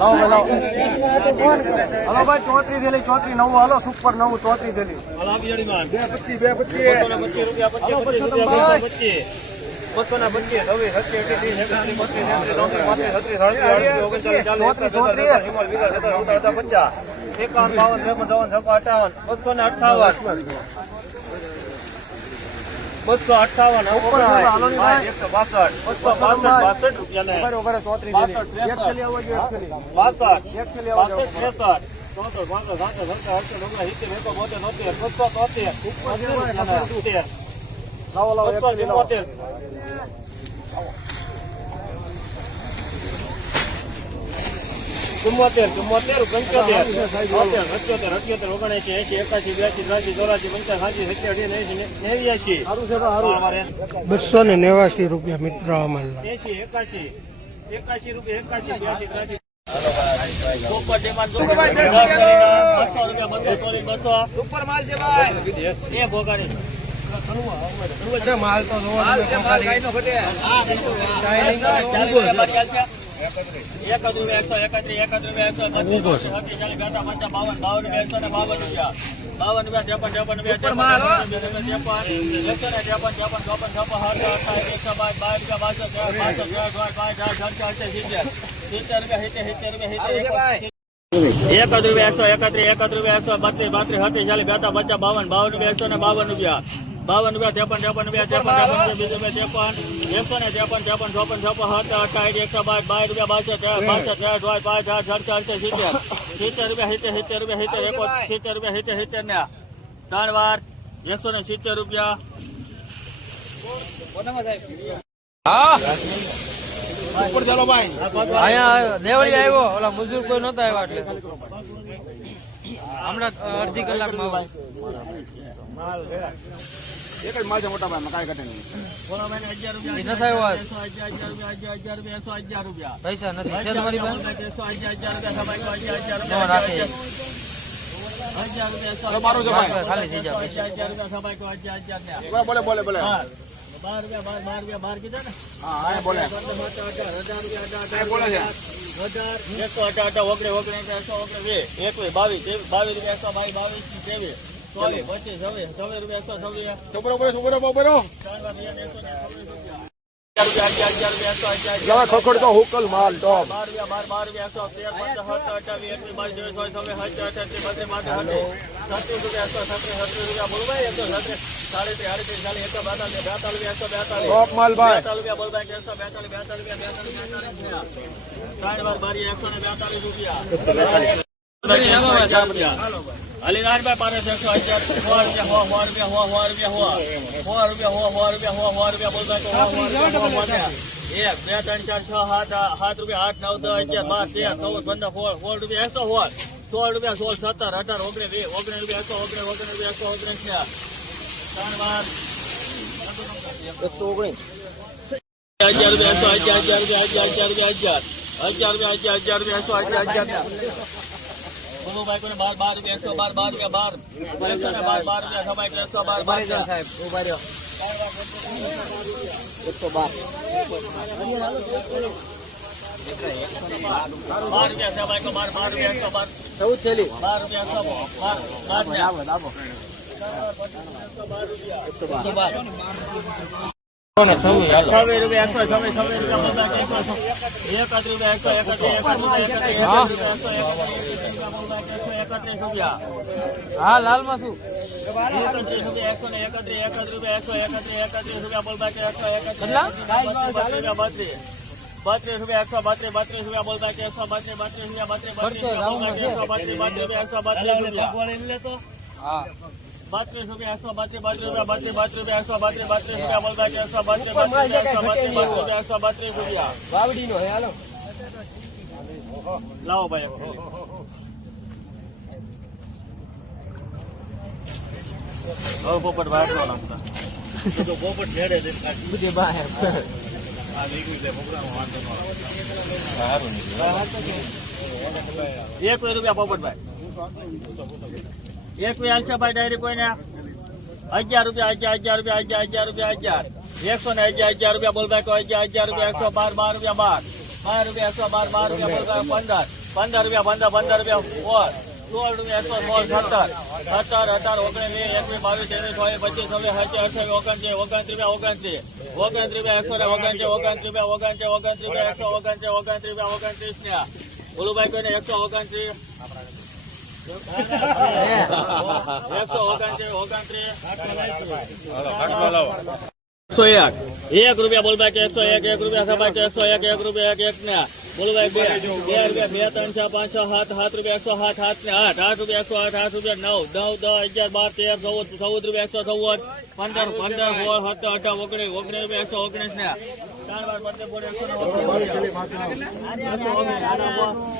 લાવો લાવો હલો ભાઈ ચોત્રી થેલી ચોત્રી નવું હાલો સુપર નવું ચોત્રી થેલી બે પચીસ બે પચીસ બસો ના પચીસ છવ્વીસ છત્રીસ પચાસ એકાવન બાવન ત્રેપન ચોવન છપ્પન અઠાવન બસો ને અઠાવન બસો અઠાવન એકસો બાસઠ બસો બાસઠ બાસઠ રૂપિયા ચોસઠ પાંસઠ સાસઠ સત્તર અડસો નવરા સિત્તેર એકસો બોતેર તોતેર બસો તોતેર ઉપર બસો ચુમ્મોતેર ચુમ્મોતેર ચુમ્મોતેર પંચોતેર તોતેર સત્યોતેર અઠ્યોતેર ઓગણએસી એસી એકાસી બ્યાસી ત્રાસી ચોરાસી પંચ્યાસી સત્યાસી એસી નેવ્યાસી બસો ને નેવાસી રૂપિયા મિત્ર એસી એકાસી એકાસી રૂપિયા એકાસી બ્યાસી ત્રાસી માલ તો एक रुपया एक रुपया एक रुपया एक सौ बत्तीस बत्तीस शक्तिशाली बेहतर बच्चा बावन बावन रुपया एक सौ बावन रुपया બાવન રૂપિયા ત્રેપન ત્રેપન રૂપિયા ત્રેપન ત્રેપન બીજો બે ત્રેપન એકસો ને ત્રેપન ત્રેપન ચોપન ચોપન અઠાવી એકસો બાર બાર રૂપિયા બાસઠ બાસઠ બાર બાર અડસો અડસો સિત્તેર સિત્તેર રૂપિયા સિત્તેર સિત્તેર રૂપિયા સિત્તેર એકો સિત્તેર રૂપિયા સિત્તેર સિત્તેર ને ત્રણ વાર એકસો ને સિત્તેર રૂપિયા ઉપર ચાલો ભાઈ અહીંયા દેવળી આવ્યો ઓલા મજૂર કોઈ નતા આવ્યા એટલે હમણાં અડધી કલાકમાં એક જ માલ છે મોટા ભાઈ કાંઈ ઘટે નહીં નથી આવ્યો પૈસા નથી છે તમારી પાસે ખાલી થઈ જાવ બોલે બોલે બોલે બાર ગયા બાર બાર ગયા બાર કીધા ને હા હા બોલે એકસો અઢાર ઓગણે ઓગણે એકસો ઓગણે બે એકવીસ બાવીસ બાવીસ રૂપિયા એકસો બાવીસ બાવીસ ત્રેવીસ ચોવીસ પચીસ છવ્વીસ છવ્વીસ રૂપિયા એકસો છવ્વીસ છોકરો બોલો છોકરો બોલો જવા ખખડ તો હુકલ માલ ટોપ રૂપિયા ટોપ માલ ભાઈ અલીરાજભાઈ પાસે એકસો અગિયાર એક બે ત્રણ ચાર છ સાત સાત રૂપિયા આઠ નવ દસ અગિયાર બાર તેર ચૌદ પંદર સોળ સોળ રૂપિયા એકસો સોળ સોળ રૂપિયા સોળ સત્તર અઢાર ઓગણીસ વીસ ઓગણીસ રૂપિયા એકસો ઓગણીસ ઓગણીસ રૂપિયા એકસો ઓગણીસ એકસો ઓગણીસ હજાર બે સો હજાર હજાર બે હજાર હજાર બે હજાર હજાર બે હજાર હજાર બે સો હજાર હજાર બોલો ભાઈ કોને બાર બાર બે સો બાર બાર બે બાર બાર બાર બે સો ભાઈ ત્રણસો બાર બાર સાહેબ ઉભા રહ્યો એકસો બાર બાર રૂપિયા છે ભાઈ બાર બાર રૂપિયા બાર ચૌદ થેલી બાર રૂપિયા બાર બાર हाँ लाल मसु बात रुपया एक सौ बात रुपया बोलता है બાત્રીસ રૂપિયા એકસો બાત્રીસ બાત્રીસ રૂપિયા બાત્રીસ બાત્રીસ રૂપિયા એકસો બાત્રીસ બાત્રીસ રૂપિયા બોલતા એકસો બાત્રીસ બાત્રીસ એકસો બાત્રીસ રૂપિયા એકસો બાત્રીસ રૂપિયા વાવડી નો હાલો લાવો ભાઈ હવે પોપટ વાટલો નાખતા તો પોપટ ઝેડે एक व्याल सभा डायरी बनया हजार रुपया हजार हजार रुपया हजार हजार रुपया हजार एक सौ हजार हजार रुपया बोल बैको हजार हजार रुपया एक सौ बार बार रुपया बार बारह रुपया एक सौ बार बार रुपया बोल बैको पंद्रह पंद्रह रुपया पंद्रह पंद्रह रुपया और एक सौ एक रुपया बोल बाकी एक सौ एक एक रुपया था बाकी एक सौ एक एक रुपया एक ने बोल बाकी एक रुपया बे तीन सौ पांच सौ हाथ हाथ रुपया एक सौ हाथ हाथ ने आठ आठ रुपया एक सौ आठ आठ रुपया नौ नौ दस हजार बार तेर चौद चौद रुपया एक सौ सौ पंदर पंदर सोल सत्तर अठा ओगनीस ओगनीस रुपया एक सौ ओगनीस ने चार बार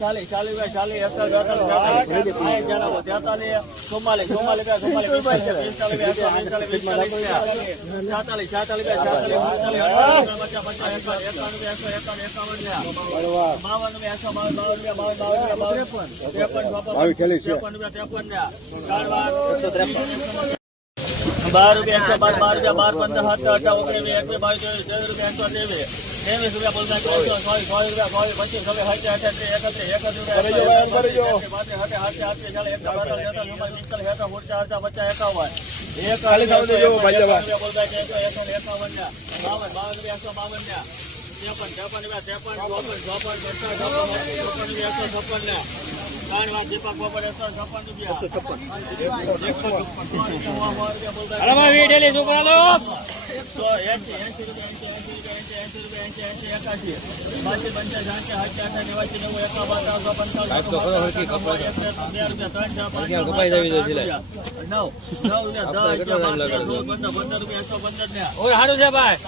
ચાલી ચાલી ભાઈ ચાલી એકતાલીસ બેતાલીસ જણાવો તેતાલીસ ચુમ્માલીસ ચુમ્માલીસ બે ચુમ્માલીસ ચાલીસ બે ચાલીસ બાર રૂપિયા એકસો બાર બાર રૂપિયા બાર પંદર સાત અઠાવન એકસો બાવીસ રૂપિયા એકસો નેવું ત્રેવીસ રૂપિયા બોલતા ચોવીસો ચોવીસ ચોવીસ રૂપિયા ચોવીસ પચીસ રૂપિયા સાચે અઠ્યાસી એકત્રીસ એકત્રીસ રૂપિયા માટે હાથે હાથે હાથે રૂપિયા પિસ્તાલીસ એકા ફૂટ ચાર ચાર પચાસ એકાવન એક રૂપિયા બોલતા એકસો બાવન બાવન રૂપિયા એકસો બાવન રૂપિયા ત્રેપન ચોપન ચોપન ચોપન એકસો ચોપન ના અરે ભાઈ ડેલી છોકરા એકસો એસી એસી રૂપિયા એસી રૂપિયા એસી એસી એકાસી બાસી પંચાસ આઠ આઠ આઠ નેવાસી નવ એકા બાર પંચાવન બે રૂપિયા ત્રણ નવ નવ રૂપિયા પંદર રૂપિયા એકસો પંદર ને છે ભાઈ